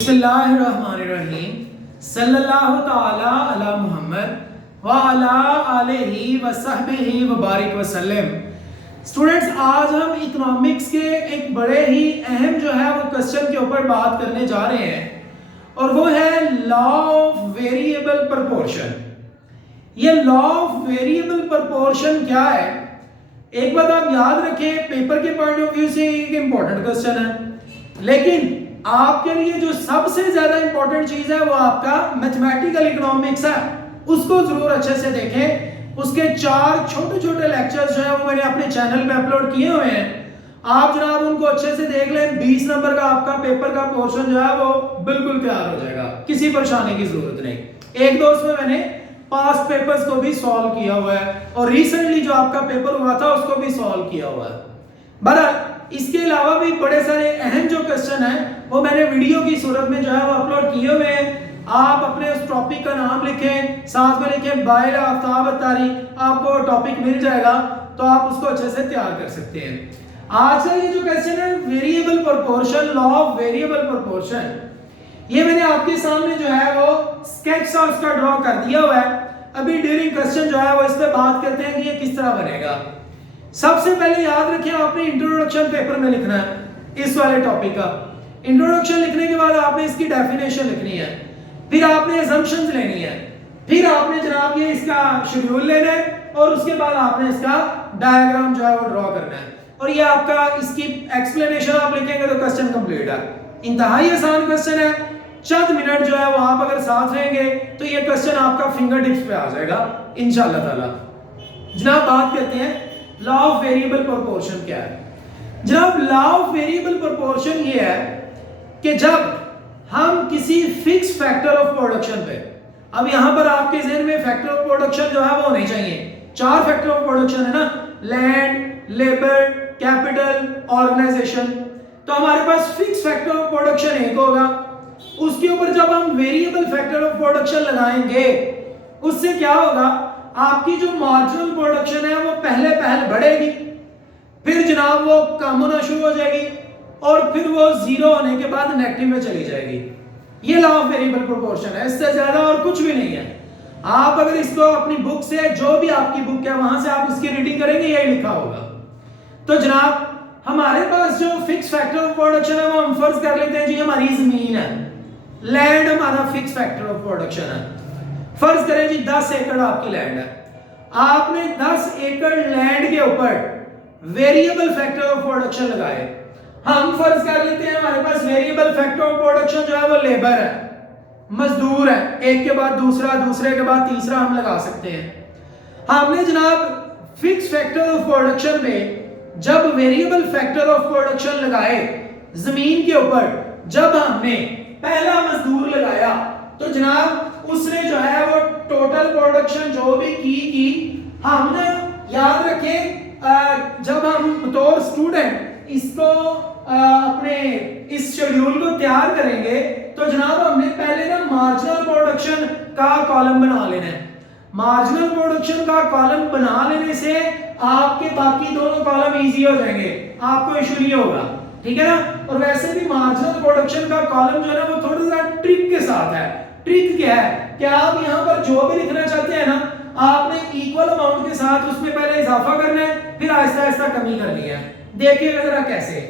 बिस्मिल्लाहिर्रहमानिर्रहीम सल्लल्लाहु ताला अला मुहम्मद व अला आलिहि व सहबिहि व बारिक वसल्लम। स्टूडेंट्स, आज हम इकोनॉमिक्स के एक बड़े ही अहम जो है वो क्वेश्चन के ऊपर बात करने जा रहे हैं और वो है लॉ ऑफ वेरिएबल प्रोपोर्शन। ये लॉ ऑफ वेरिएबल प्रोपोर्शन क्या है? एक बात आप याद रखें, पेपर के पॉइंट ऑफ व्यू से एक इंपॉर्टेंट क्वेश्चन है, लेकिन आपके लिए जो सबसे ज्यादा इंपॉर्टेंट चीज है वो आपका मैथमेटिकल इकोनॉमिक्स है। उसको जरूर अच्छे से देखें। उसके 4 छोटे छोटे लेक्चर्स जो है वो मैंने अपने चैनल पे अपलोड किए हुए हैं। आप जनाब उनको अच्छे से देख लें। 20 नंबर का आपका पेपर का पोर्शन जो है वो बिल्कुल तैयार हो जाएगा, किसी परेशानी की जरूरत नहीं। एक दो उसमें मैंने पास्ट पेपर्स को भी सॉल्व किया हुआ है और रिसेंटली जो आपका पेपर हुआ था उसको भी सॉल्व किया हुआ है। बहरहाल इसके अलावा भी बड़े सारे अहम जो क्वेश्चन हैं वो मैंने वीडियो की सूरत में जो है वो अपलोड किए हुए हैं। आप अपने उस टॉपिक का नाम लिखें, साथ में लिखें बाइल आफ्ताब तारीख, आपको टॉपिक मिल जाएगा तो आप उसको अच्छे से तैयार कर सकते हैं। आज का ये जो क्वेश्चन है variable proportion, law of variable proportion, ये मैंने आपके सामने जो है वो स्केच सा उसका ड्रॉ कर दिया हुआ है। अभी ड्यूरिंग क्वेश्चन जो है वो इस पे बात करते हैं कि ये किस तरह बनेगा। सबसे पहले याद रखें, आपने इंट्रोडक्शन पेपर में लिखना है इस वाले टॉपिक का। इंट्रोडक्शन लिखने के बाद आपने इसकी डेफिनेशन लिखनी है, फिर आपने असम्पशंस लेनी है, फिर आपने जनाब ये इसका शेड्यूल लेना है और उसके बाद आपने इसका डायग्राम जो है वो ड्रॉ करना है और ये आपका इसकी एक्सप्लेनेशन आप लिखेंगे तो क्वेश्चन कंप्लीट है। इंतहाई आसान क्वेश्चन है। चंद मिनट जो है वो आप अगर साथ रहेंगे तो ये क्वेश्चन आपका फिंगर टिप्स पे आ जाएगा इंशाल्लाह ताला। जनाब बात करते हैं लॉ ऑफ वेरिएबल प्रोपोर्शन क्या है। जनाब लॉ ऑफ वेरिएबल प्रोपोर्शन ये है कि जब हम किसी फिक्स फैक्टर ऑफ प्रोडक्शन पे, अब यहां पर आपके ज़हन में फैक्टर ऑफ प्रोडक्शन जो है वो होने चाहिए। 4 फैक्टर ऑफ प्रोडक्शन है ना, लैंड, लेबर, कैपिटल, ऑर्गेनाइजेशन। तो हमारे पास फिक्स फैक्टर ऑफ प्रोडक्शन एक होगा, उसके ऊपर जब हम वेरिएबल फैक्टर ऑफ प्रोडक्शन लगाएंगे उससे क्या होगा, आपकी जो मार्जिनल प्रोडक्शन है वो पहले बढ़ेगी, फिर जनाब वो कम होना शुरू हो जाएगी और फिर वो जीरो होने के बाद नेगेटिव में चली जाएगी। ये लॉ ऑफ वेरिएबल प्रोपोर्शन है, इससे ज्यादा और कुछ भी नहीं है। आप अगर इसको अपनी बुक से, जो भी आपकी बुक है वहां से आप इसकी रीडिंग करेंगे यही लिखा होगा। तो जनाब हमारे पास जो फिक्स फैक्टर ऑफ प्रोडक्शन है वो हम फर्ज कर लेते हैं जी हमारी जमीन है, लैंड हमारा फिक्स फैक्टर ऑफ प्रोडक्शन है। फर्ज करें जी 10 एकड़ आपकी लैंड है, आपने 10 एकड़ लैंड के ऊपर वेरिएबल फैक्टर ऑफ प्रोडक्शन लगाए। हम फर्ज कर लेते हैं हमारे पास वेरिएबल फैक्टर ऑफ प्रोडक्शन जो है वो लेबर है, मजदूर है, एक के बाद दूसरा, दूसरे के बाद तीसरा हम लगा सकते हैं। हमने जनाब फिक्स फैक्टर ऑफ प्रोडक्शन में जब वेरिएबल फैक्टर ऑफ प्रोडक्शन लगाए जमीन के ऊपर, जब हमने पहला मजदूर लगाया तो जनाब उसने जो है वो टोटल प्रोडक्शन जो भी की हमने याद रखें, जब हम बतौर स्टूडेंट इसको अपने इस शेड्यूल को तैयार करेंगे तो जनाब हमने पहले ना मार्जिनल प्रोडक्शन का कॉलम बना लेना है। मार्जिनल प्रोडक्शन का कॉलम बना लेने से आपके बाकी दोनों कॉलम इजी हो जाएंगे, आपको इशू नहीं होगा, ठीक है ना। और वैसे भी मार्जिनल प्रोडक्शन का कॉलम जो है ना वो थोड़ा सा ट्रिक के साथ है। ट्रिक क्या है कि आप यहाँ पर जो भी लिखना चाहते हैं ना, आपने इक्वल अमाउंट के साथ उसमें पहले इजाफा करना है, फिर आहिस्ता आहिस्ता कमी करनी है। देखिएगा जरा कैसे।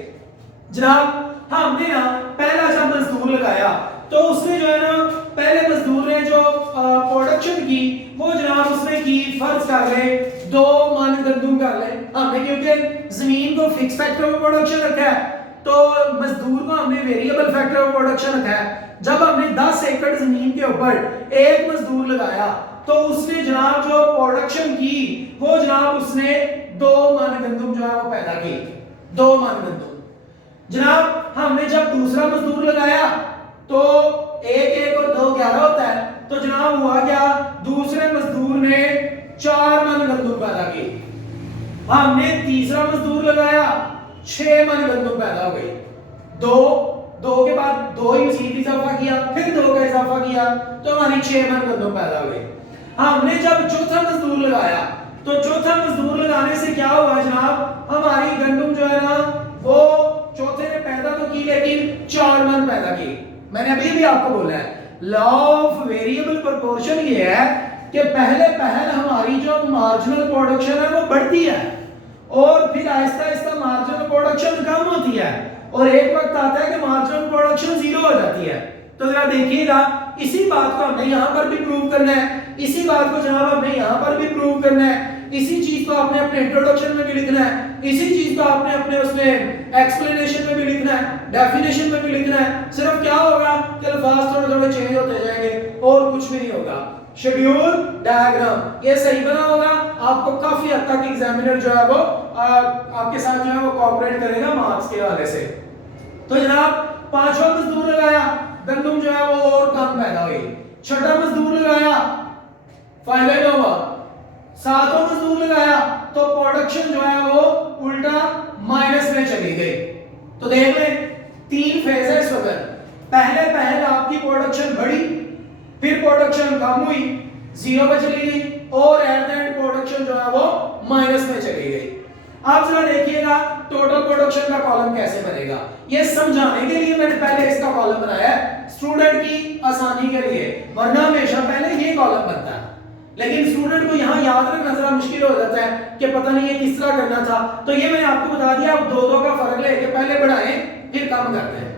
जनाब हमने ना पहला जब मजदूर लगाया तो उसने जो है ना, पहले मजदूर ने जो प्रोडक्शन की वो जनाब उसने की, फर्ज कर ले 2 मन गंदम कर ले। हमने क्योंकि जमीन को फिक्स फैक्टर ऑफ प्रोडक्शन रखा है तो मजदूर को हमने वेरिएबल फैक्टर ऑफ प्रोडक्शन रखा है। जब हमने 10 एकड़ जमीन के ऊपर एक मजदूर लगाया तो उसने जनाब जो प्रोडक्शन की वो जनाब उसने 2 मन गंदम जो है वो पैदा की, 2 मन गंदम। जनाब हमने जब दूसरा मजदूर लगाया तो 1 और 2 11 होता है, तो जनाब हुआ क्या, दूसरे मजदूर ने 4 मन गंदम पैदा की। हमने तीसरा मजदूर लगाया, 6 मन गंदम पैदा हो गई। 2 के बाद 2 ही मजीद इजाफा किया, फिर 2 का इजाफा किया तो हमारी 6 मन गंदम पैदा हो गई। हमने जब चौथा मजदूर लगाया तो चौथा मजदूर लगाने से क्या हुआ जनाब, हमारी गंदम जो है ना वो चौथे ने पैदा तो की लेकिन 4 मन पैदा की। मैंने अभी भी आपको बोला है लॉ ऑफ वेरिएबल प्रोपोर्शन ये है कि पहले पहल हमारी जो मार्जिनल प्रोडक्शन है वो बढ़ती है और फिर आहिस्ता आहिस्ता मार्जिनल प्रोडक्शन कम होती है और एक वक्त आता है कि मार्जिनल प्रोडक्शन जीरो हो जाती है। तो जरा देखिएगा, इसी बात को हमने यहाँ पर भी प्रूव करना है, इसी बात को जनाब हमने यहाँ पर भी प्रूव करना है, इसी चीज को आपने अपने इंट्रोडक्शन में भी लिखना है, इसी चीज को आपने अपने उसमें एक्सप्लेनेशन में भी लिखना है, डेफिनेशन में भी लिखना है। सिर्फ क्या होगा कि अल्फाज थोड़े थोड़े चेंज होते जाएंगे और कुछ भी नहीं होगा। शेड्यूल डायग्राम ये सही बना होगा, आपको काफी हद तक एग्जामिनर जो है वो आपके साथ जो है वो कोऑपरेट करेगा मार्क्स के हवाले से। तो जनाब पांचवा मजदूर लगाया, गंदम जो है वो और कम पैदा हुई। छठा मजदूर लगाया, फायदा ही हुआ। सातवां मजदूर लगाया तो प्रोडक्शन जो है वो उल्टा माइनस में चली गई। तो देख लें, तीन फेज है इस वक्त। पहले पहले आपकी प्रोडक्शन बढ़ी, फिर प्रोडक्शन कम हुई, जीरो पे चली गई और एट द एंड प्रोडक्शन जो है वो माइनस में चली गई। आप जरा देखिएगा टोटल प्रोडक्शन का कॉलम कैसे बनेगा। ये समझाने के लिए मैंने पहले इसका कॉलम बनाया है स्टूडेंट की आसानी के लिए, वरना हमेशा पहले ये कॉलम बनता है। लेकिन स्टूडेंट को यहाँ याद रखना जरा मुश्किल हो जाता है कि पता नहीं है किस तरह करना था। तो ये मैंने आपको बता दिया, आप दो दो का फर्क लेके पहले बढ़ाएं फिर कम करते हैं।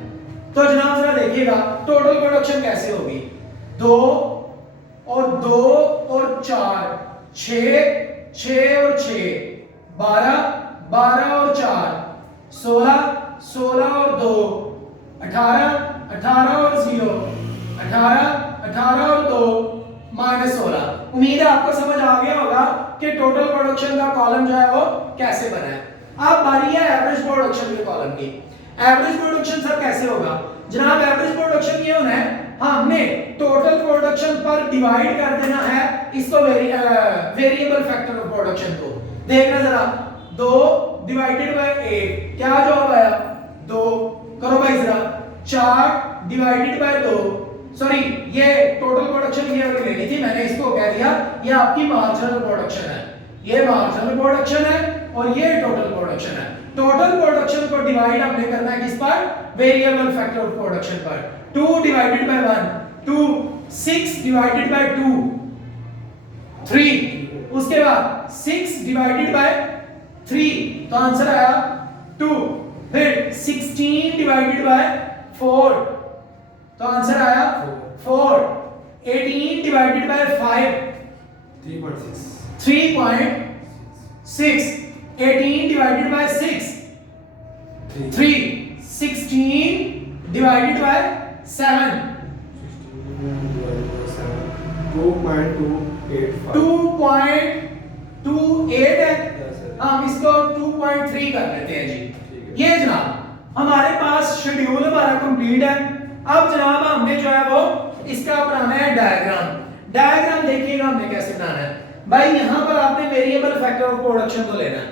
तो जनाब जरा देखिएगा टोटल प्रोडक्शन कैसे होगी। 2 और 2 और 4, 6 6 और 6, 12 12 और 4, 16 16 और 2, 18 18 और 0, 18 18 और 2 -16। उम्मीद है आपको समझ आ गया होगा कि टोटल प्रोडक्शन का कॉलम जो है वो कैसे बना है। अब बारी है एवरेज प्रोडक्शन के कॉलम की। एवरेज प्रोडक्शन सर कैसे होगा जनाब? एवरेज प्रोडक्शन ये होना है, हमने टोटल प्रोडक्शन पर डिवाइड कर देना है इसको वेरिएबल फैक्टर ऑफ प्रोडक्शन को। देखना जरा, 2 डिवाइडेड बाय 8 क्या जवाब आया? 2। करो भाई जरा, 4 डिवाइडेड बाय 2, सॉरी ये टोटल प्रोडक्शन ये वाली लेनी थी, मैंने इसको कह दिया ये आपकी मार्जिनल प्रोडक्शन है। ये मार्जिनल प्रोडक्शन है और ये टोटल प्रोडक्शन है। टोटल प्रोडक्शन को डिवाइड हमने करना है किस पर? वेरिएबल फैक्टर ऑफ प्रोडक्शन पर। 2 डिवाइडेड बाय 1 2, 6 डिवाइडेड बाय 2 3, उसके बाद 6 डिवाइडेड बाय 3 तो आंसर आया 2। फिर 16 डिवाइडेड बाय 4 तो आंसर आया 4। 18 divided by 5 3.6। 18 divided by 6 3। 16 divided by 7 2.28 है। हम इसको 2.3 कर लेते हैं जी। ये जनाब हमारे पास शेड्यूल हमारा कंप्लीट है। अब जनाब हमने जो है वो इसका बनाना है डायग्राम। डायग्राम देखिएगा हमने कैसे बनाना है भाई। यहां पर आपने वेरिएबल फैक्टर ऑफ प्रोडक्शन को लेना है।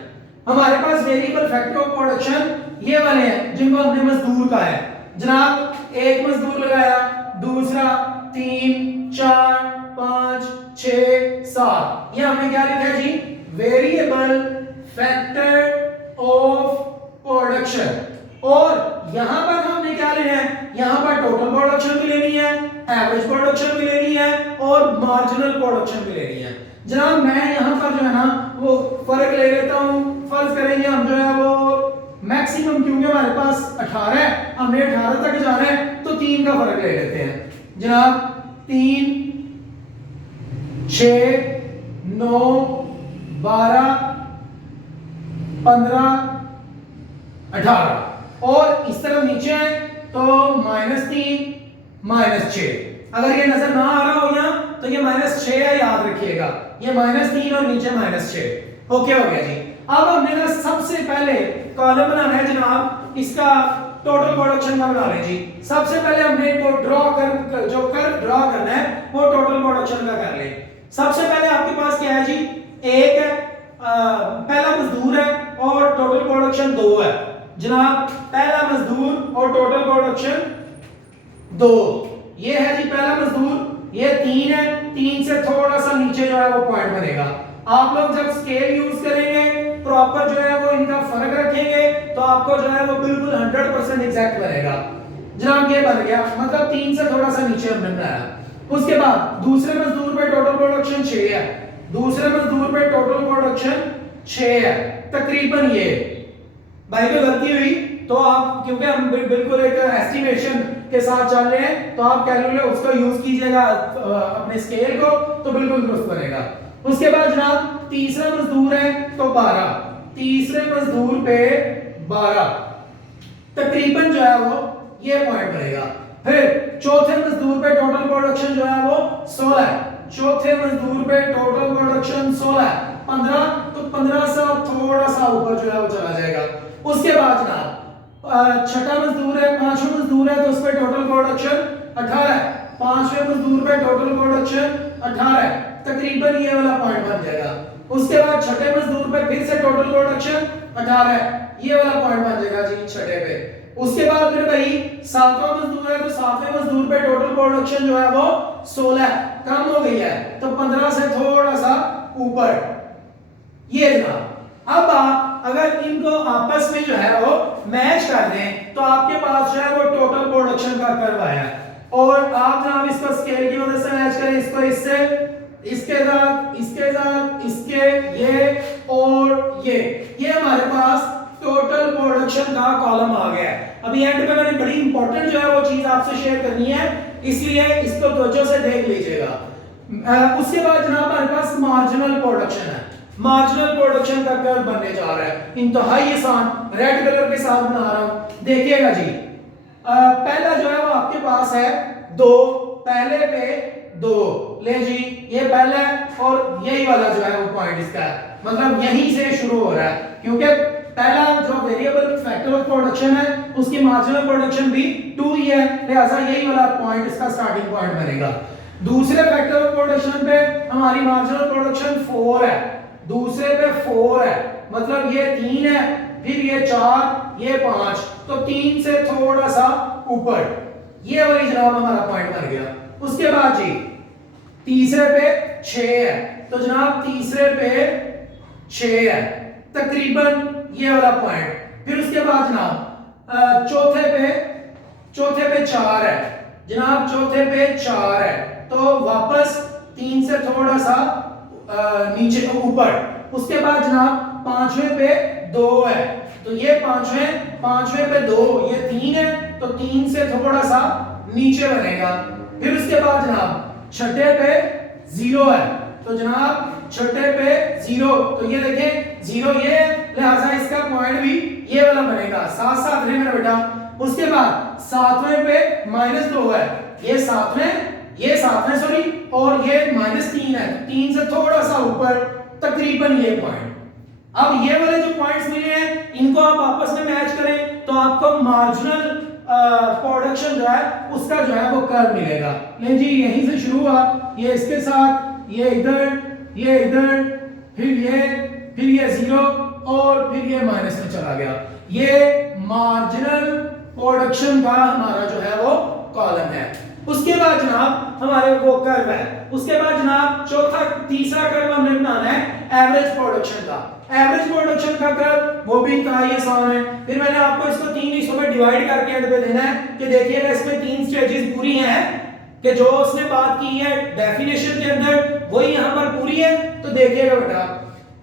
हमारे पास वेरिएबल फैक्टर ऑफ प्रोडक्शन ये वाले हैं जिनको हमने मजदूर का है जनाब। एक मजदूर लगाया, दूसरा 3 4 5 6 7, ये हमने क्या लिखा है जी? Variable factor of production. और यहां पर हमने क्या लेना है? यहां पर टोटल प्रोडक्शन भी लेनी है, एवरेज प्रोडक्शन भी लेनी है और मार्जिनल प्रोडक्शन भी लेनी है। जनाब मैं यहां पर जो है ना वो फर्क ले लेता हूं। फर्ज करेंगे हम जो है वो मैक्सिमम, क्योंकि हमारे पास 18 है, हमने 18 तक जाना है तो 3 का फर्क ले लेते हैं जनाब। 3 6 9 12 15 18 और इस तरफ नीचे है तो -3 -6। अगर ये नजर ना आ रहा हो ना तो ये -6 है, याद रखिएगा ये -3 और नीचे -6। ओके हो गया जी। अब हमने ना सबसे पहले कॉलम बनाना है जनाब, इसका टोटल प्रोडक्शन का बना लें जी। सबसे पहले हमने को ड्रॉ कर जो कर्व ड्रॉ करना है वो टोटल प्रोडक्शन का कर लें। सबसे पहले आपके पास क्या है जी? एक है पहला मजदूर है और टोटल प्रोडक्शन 2 है जनाब। पहला मजदूर और टोटल प्रोडक्शन 2, ये है जी पहला मजदूर। ये 3 है, 3 से थोड़ा सा नीचे जो है वो पॉइंट बनेगा। आप लोग जब स्केल यूज करेंगे प्रॉपर जो है वो इनका फर्क रखेंगे तो आपको जो है वो बिल्कुल 100% एग्जैक्ट बनेगा। जनाब ये बन गया, मतलब 3 से थोड़ा सा नीचे हमने बनाया। उसके बाद दूसरे मजदूर पे टोटल प्रोडक्शन 6 है, दूसरे मजदूर पे टोटल प्रोडक्शन 6 है, तकरीबन ये भाई को गलती हुई तो आप, क्योंकि हम बिल्कुल एक एस्टिमेशन के साथ चल रहे हैं, तो आप कैलकुलेटर उसका यूज कीजिएगा अपने स्केल को, तो बिल्कुल दुरुस्त बनेगा। उसके बाद जनाब तीसरा मजदूर है तो 12, तीसरे मजदूर पे 12 तकरीबन जो है वो ये पॉइंट बनेगा। फिर चौथे मजदूर पे टोटल प्रोडक्शन जो है वो 16 है, चौथे मजदूर पे टोटल प्रोडक्शन 16 है, 15 तो 15 से थोड़ा सा ऊपर जो है वो चला जाएगा। उसके बाद जनाब छठा मजदूर है, पांचवा मजदूर है तो उस पे टोटल प्रोडक्शन 18 है, पांचवें मजदूर पे टोटल प्रोडक्शन 18 है, तकरीबन ये वाला पॉइंट बन जाएगा। उसके बाद छठे मजदूर पे फिर से टोटल प्रोडक्शन 18 है, ये वाला पॉइंट बन जाएगा जी छठे पे। उसके बाद फिर भाई सातवां मजदूर है तो सातवें मजदूर पे टोटल प्रोडक्शन जो है वो 16 कम हो गई है, तो 15 से थोड़ा सा ऊपर ये जनाब। अब आप अगर इनको आपस में जो है वो मैच कर दें तो आपके पास जो है वो टोटल प्रोडक्शन का कर्व आया है, और आप जनाब इसको स्केल की मदद से मैच करें, इसको इससे, इसके साथ, इसके साथ, इसके, ये और ये हमारे पास टोटल प्रोडक्शन का कॉलम आ गया है। अभी एंड पे मैंने बड़ी इंपॉर्टेंट जो है वो चीज आपसे शेयर करनी है, इसलिए इसको तवज्जो से देख लीजिएगा। उसके बाद जनाब हमारे पास मार्जिनल प्रोडक्शन है, मार्जिनल प्रोडक्शन का कर्व बनने जा रहा है, इंतहाई आसान, रेड कलर के साथ बना रहा हूं, देखिएगा जी। पहला जो है वो आपके पास है 2, पहले पे 2 ले जी, ये पहला और यही वाला जो है वो पॉइंट इसका है, मतलब यहीं से शुरू हो रहा है, क्योंकि पहला जो वेरिएबल फैक्टर ऑफ प्रोडक्शन है उसकी मार्जिनल प्रोडक्शन भी 2 ही है, लिहाजा यही वाला पॉइंट इसका स्टार्टिंग पॉइंट बनेगा। दूसरे फैक्टर ऑफ प्रोडक्शन पे हमारी मार्जिनल प्रोडक्शन 4 है, दूसरे पे 4 है, मतलब ये 3 है, फिर ये 4, ये 5, तो 3 से थोड़ा सा ऊपर ये वाली जनाब हमारा पॉइंट बन गया। उसके बाद जी तीसरे पे 6 है, तो जनाब तीसरे पे 6 है, तकरीबन ये वाला पॉइंट। फिर उसके बाद जनाब चौथे पे 4 है, जनाब चौथे पे 4 है, तो वापस 3 से थोड़ा सा नीचे ऊपर। उसके बाद जनाब पांचवें पे 2 है, तो ये पांचवें पे 2, ये 3 है, तो 3 से थोड़ा सा नीचे बनेगा। फिर उसके बाद जनाब छठे पे 0 है, तो जनाब छठे पे 0, तो ये देखें 0 ये है, लिहाजा इसका पॉइंट भी ये वाला बनेगा, साथ साथ रहे मेरा बेटा। उसके बाद सातवें पे -2 है, ये सातवें सॉरी, और ये -3 है, 3 से थोड़ा सा ऊपर, तकरीबन ये पॉइंट। अब ये वाले जो पॉइंट्स मिले हैं इनको आप आपस में मैच करें तो आपको मार्जिनल प्रोडक्शन जो है उसका जो है वो कर्व मिलेगा। ले जी यहीं से शुरू हुआ, ये इसके साथ, ये इधर, फिर ये 0 और फिर ये माइनस में चला गया। ये मार्जिनल प्रोडक्शन का हमारा जो है वो कॉलम है। उसके बाद जनाब हमारे वो कर्व है। उसके बाद जनाब तीसरा कर्व हमने बनाना है एवरेज प्रोडक्शन का। एवरेज प्रोडक्शन का कर्व वो भी इंतहाई आसान है। फिर मैंने आपको इसको 3 हिस्सों में डिवाइड करके एंड पे देना है कि देखिएगा इसमें 3 स्टेजेस पूरी हैं कि जो उसने बात की है डेफिनेशन के अंदर वही यहां पर पूरी है। तो देखिएगा बेटा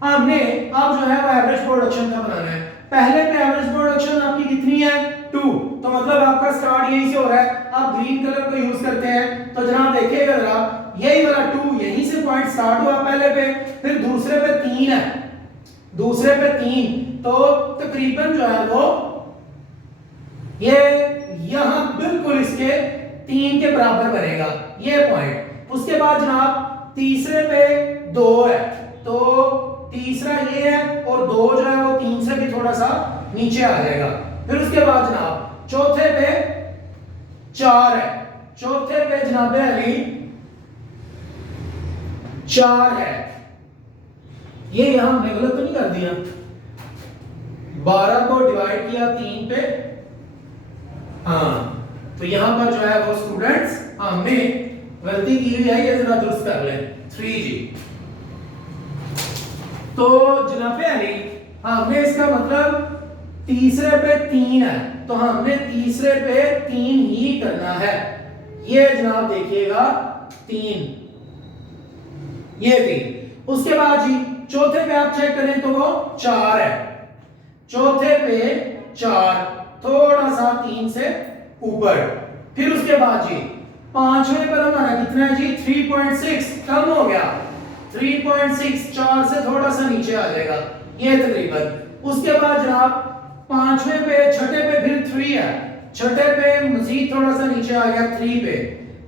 हमने अब जो है वो एवरेज प्रोडक्शन का बनाना है। पहले पे एवरेज प्रोडक्शन आपकी कितनी है 2, तो मतलब आपका स्टार्ट यहीं से हो रहा है। आप ग्रीन कलर को यूज करते हैं तो जनाब देखिएगा जरा यही वाला 2 यहीं से पॉइंट स्टार्ट हुआ पहले पे, फिर दूसरे पे 3 है, दूसरे पे 3, तो तकरीबन जो है वो ये यहां बिल्कुल इसके 3 के बराबर बनेगा ये पॉइंट। उसके बाद जनाब तीसरे पे 2 है, तो तीसरा ये है और 2 जो है वो 3 से भी थोड़ा सा नीचे आ जाएगा। फिर उसके बाद जनाब चौथे पे 4 है, चौथे पे जनाब अली 4 है। ये यहां हमने गलत तो नहीं कर दिया, 12 को डिवाइड किया 3 पे, हाँ तो यहां पर जो है वो स्टूडेंट्स हमने गलती की हुई है, ये जरा दुरुस्त कर लें 3G। तो जनाब अली हमने इसका मतलब तीसरे पे 3 है तो हमने तीसरे पे 3 ही करना है। ये जनाब देखिएगा 3, ये 3। उसके बाद जी चौथे पे आप चेक करें तो वो 4 है, चौथे पे 4, थोड़ा सा 3 से ऊपर। फिर उसके बाद जी पांचवें पर हमारा कितना है जी 3.6, कम हो गया 3.6, 4 से थोड़ा सा नीचे आ जाएगा ये तकरीबन। उसके बाद जनाब पांचवें पे छठे पे फिर 3 है, छठे पे मजीद थोड़ा सा नीचे आ गया 3 पे।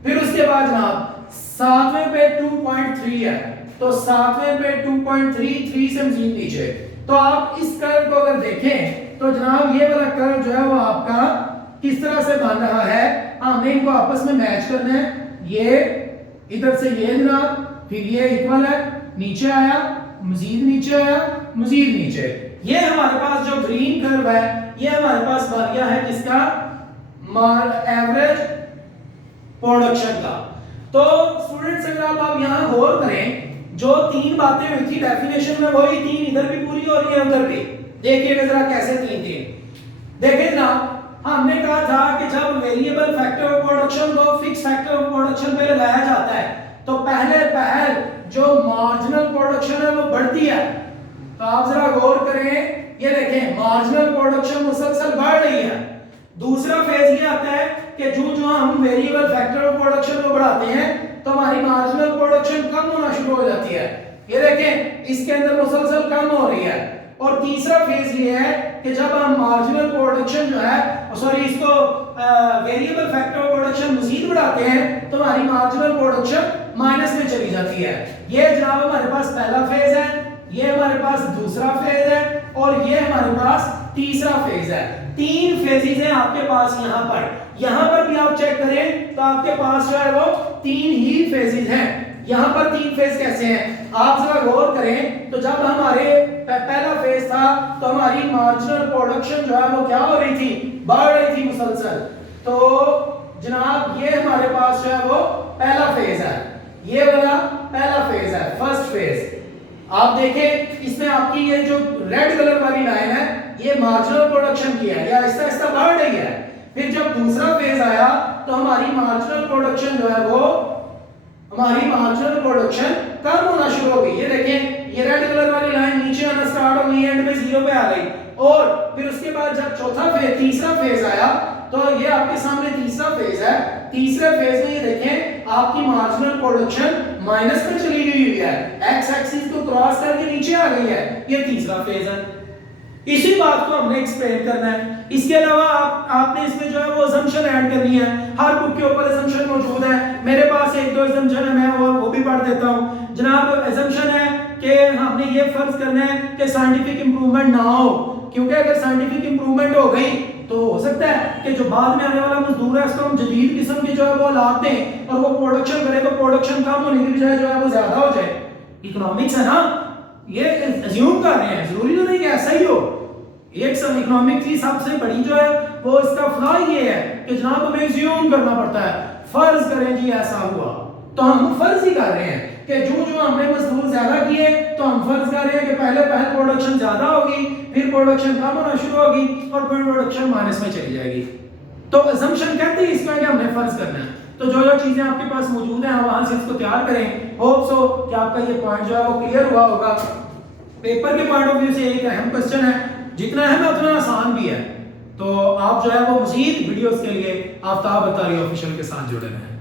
फिर उसके बाद जनाब सातवें पे 2.3 है, तो सातवें पे 2.3, 3 से मजीद नीचे। तो आप इस कर्व को अगर देखें तो जनाब ये वाला कर्व जो है वो आपका किस तरह से बन रहा है, हमने इनको आपस में मैच करना है। ये इधर से ये जनाब, फिर ये इक्वल है, नीचे आया, मजीद नीचे आया, मजीद नीचे। ये हमारे पास जो ग्रीन कर्व है ये हमारे पास बन गया है किसका, एवरेज प्रोडक्शन का। तो स्टूडेंट्स अगर आप यहां गौर करें, जो 3 बातें हुई थी डेफिनेशन में वही 3 इधर भी पूरी हो रही है उधर भी। देखिएगा जरा कैसे 3 देखिए जनाब, हमने कहा था कि जब वेरिएबल फैक्टर ऑफ प्रोडक्शन को फिक्स फैक्टर ऑफ प्रोडक्शन पे लगाया जाता है तो पहले जो मार्जिनल प्रोडक्शन है वो बढ़ती है। तो आप जरा गौर करें, ये देखें मार्जिनल प्रोडक्शन मुसलसल बढ़ रही है। दूसरा फेज ये आता है कि जो हम वेरिएबल फैक्टर ऑफ प्रोडक्शन को बढ़ाते हैं तो हमारी मार्जिनल प्रोडक्शन कम होना शुरू हो जाती है। ये देखें इसके अंदर मुसलसल कम हो रही है। और तीसरा फेज ये है कि जब हम मार्जिनल प्रोडक्शन जो है इसको वेरिएबल फैक्टर ऑफ प्रोडक्शन मजीद बढ़ाते हैं तो हमारी मार्जिनल प्रोडक्शन माइनस में चली जाती है। ये जनाब हमारे पास पहला फेज है, ये हमारे पास दूसरा फेज है और ये हमारे पास तीसरा फेज है। 3 फेजेस हैं आपके पास यहाँ पर भी आप चेक करें तो आपके पास जो है वो 3 ही फेजेस हैं। यहाँ पर 3 फेज कैसे हैं आप जरा गौर करें। तो जब हमारे पहला फेज था तो हमारी मार्जिनल प्रोडक्शन जो है वो क्या हो रही थी, बढ़ रही थी मुसलसल। तो जनाब ये हमारे पास जो है वो पहला फेज है, ये वाला पहला फेज है, फर्स्ट फेज। आप देखें इसमें आपकी ये जो रेड कलर वाली लाइन है ये मार्जिनल प्रोडक्शन की है, या आहिस्ता आहिस्ता बढ़ रही है। फिर जब दूसरा फेज आया तो हमारी मार्जिनल प्रोडक्शन जो है वो हमारी मार्जिनल प्रोडक्शन कम होना शुरू हो गई। ये देखें ये रेड कलर वाली लाइन नीचे आना स्टार्ट हो गई, एंड में 0 पे आ गई। और फिर उसके बाद जब तीसरा फेज आया तो ये आपके सामने तीसरा फेज है। तीसरे फेज में ये देखें आपकी मार्जिनल प्रोडक्शन माइनस में चली गई हुई है, एक्स एक्सिस को क्रॉस करके नीचे आ गई है। ये तीसरा फेज है। इसी बात को हमने एक्सप्लेन करना है। इसके अलावा आपने इसमें जो है वो असम्पशन ऐड करनी है। हर बुक के ऊपर असम्पशन मौजूद है, मेरे पास 1-2 असम्पशन है, मैं वो भी पढ़ देता हूँ। जनाब असम्पशन है कि हमने ये फर्ज करना है कि साइंटिफिक इंप्रूवमेंट ना हो, क्योंकि अगर साइंटिफिक इंप्रूवमेंट हो गई तो हो सकता है कि जो बाद में आने वाला मजदूर है उसको हम जदीद किस्म की जो है वो लाते हैं और वो प्रोडक्शन करे तो प्रोडक्शन कम होने की बजाय जो है वो ज्यादा हो जाए। इकोनॉमिक्स है ना, ये अज्यूम कर रहे हैं, जरूरी तो नहीं कि ऐसा ही हो। एक सब इकोनॉमिक्स की सबसे बड़ी जो है वो इसका फ्लॉ ये है कि जनाब हमें अज्यूम करना पड़ता है। फर्ज करें जी ऐसा हुआ तो हम फर्ज ही कर रहे हैं कि जो हमने मजदूर ज्यादा किए तो हम फर्ज कर रहे हैं कि पहले प्रोडक्शन ज्यादा होगी, फिर प्रोडक्शन कम होना शुरू होगी और फिर प्रोडक्शन माइनस में चली जाएगी। तो असम्पशन कहते हैं इसको कि हमने फर्ज करना है। तो जो चीजें आपके पास मौजूद हैं वहां से इसको तैयार करें। होप सो कि आपका ये पॉइंट जो है वो क्लियर हुआ होगा। पेपर के पॉइंट ऑफ व्यू से एक अहम क्वेश्चन है, जितना अहम है उतना आसान भी है। तो आप जो है वो मजीद वीडियोस के लिए आफ्ताब अतारी ऑफिशियल के साथ जुड़े रहें।